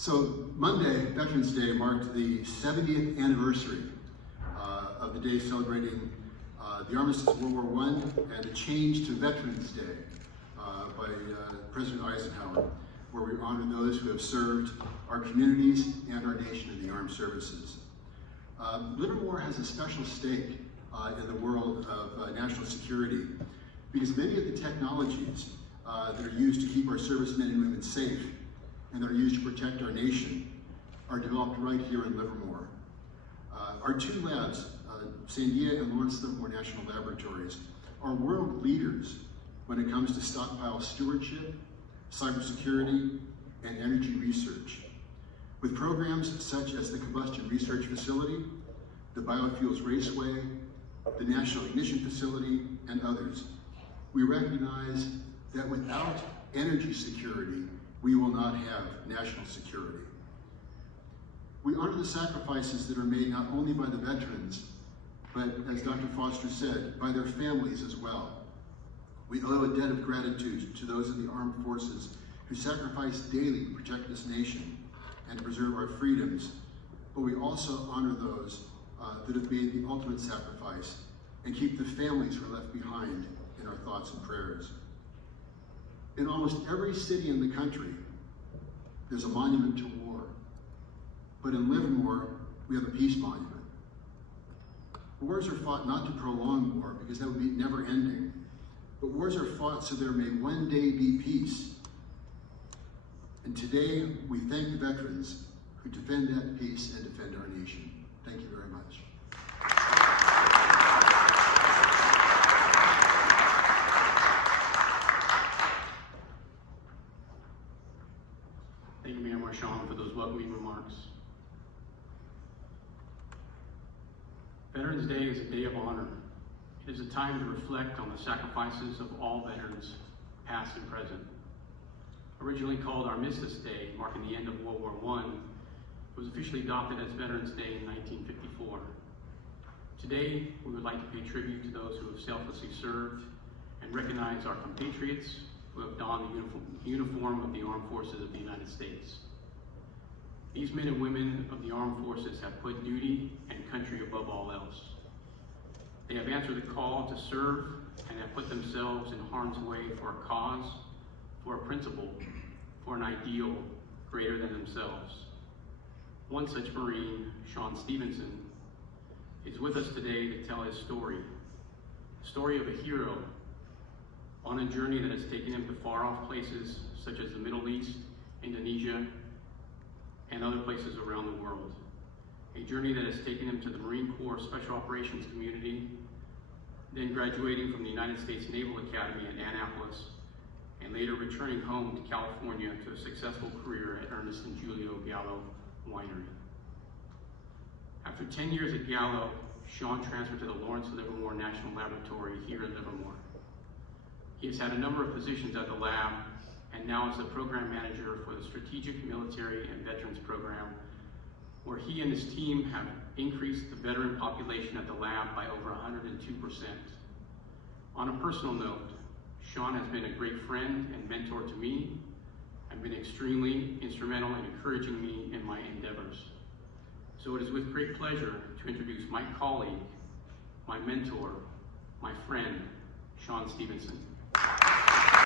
So Monday, Veterans Day, marked the 70th anniversary of the day celebrating the armistice of World War I and a change to Veterans Day by President Eisenhower, where we honor those who have served our communities and our nation in the armed services. Livermore has a special stake in the world of national security because many of the technologies that are used to keep our servicemen and women safe and that are used to protect our nation are developed right here in Livermore. Our two labs, Sandia and Lawrence Livermore National Laboratories, are world leaders when it comes to stockpile stewardship, cybersecurity, and energy research. With programs such as the Combustion Research Facility, the Biofuels Raceway, the National Ignition Facility, and others, we recognize that without energy security, we will not have national security. We honor the sacrifices that are made not only by the veterans, but as Dr. Foster said, by their families as well. We owe a debt of gratitude to those in the armed forces who sacrifice daily to protect this nation and to preserve our freedoms, but we also honor those that have made the ultimate sacrifice and keep the families who are left behind in our thoughts and prayers. In almost every city in the country, there's a monument to war. But in Livermore, we have a peace monument. Wars are fought not to prolong war, because that would be never ending, but wars are fought so there may one day be peace. And today, we thank the veterans who defend that peace and defend our nation. Thank you very much. Thank you, Mayor Marchand, for those welcoming remarks. Veterans Day is a day of honor. It is a time to reflect on the sacrifices of all veterans, past and present. Originally called Armistice Day, marking the end of World War I, it was officially adopted as Veterans Day in 1954. Today, we would like to pay tribute to those who have selflessly served and recognize our compatriots who have donned the uniform of the Armed Forces of the United States. These men and women of the Armed Forces have put duty and country above all else. They have answered the call to serve and have put themselves in harm's way for a cause, for a principle, for an ideal greater than themselves. One such Marine, Sean Stevenson, is with us today to tell his story. The story of a hero on a journey that has taken him to far-off places such as the Middle East, Indonesia, and other places around the world. A journey that has taken him to the Marine Corps Special Operations community, then graduating from the United States Naval Academy at Annapolis, and later returning home to California to a successful career at Ernest and Julio Gallo Winery. After 10 years at Gallo, Sean transferred to the Lawrence Livermore National Laboratory here in Livermore. He has had a number of positions at the lab, and now is the program manager for the Strategic Military and Veterans Program, where he and his team have increased the veteran population at the lab by over 102%. On a personal note, Sean has been a great friend and mentor to me, and been extremely instrumental in encouraging me in my endeavors. So it is with great pleasure to introduce my colleague, my mentor, my friend, Sean Stevenson.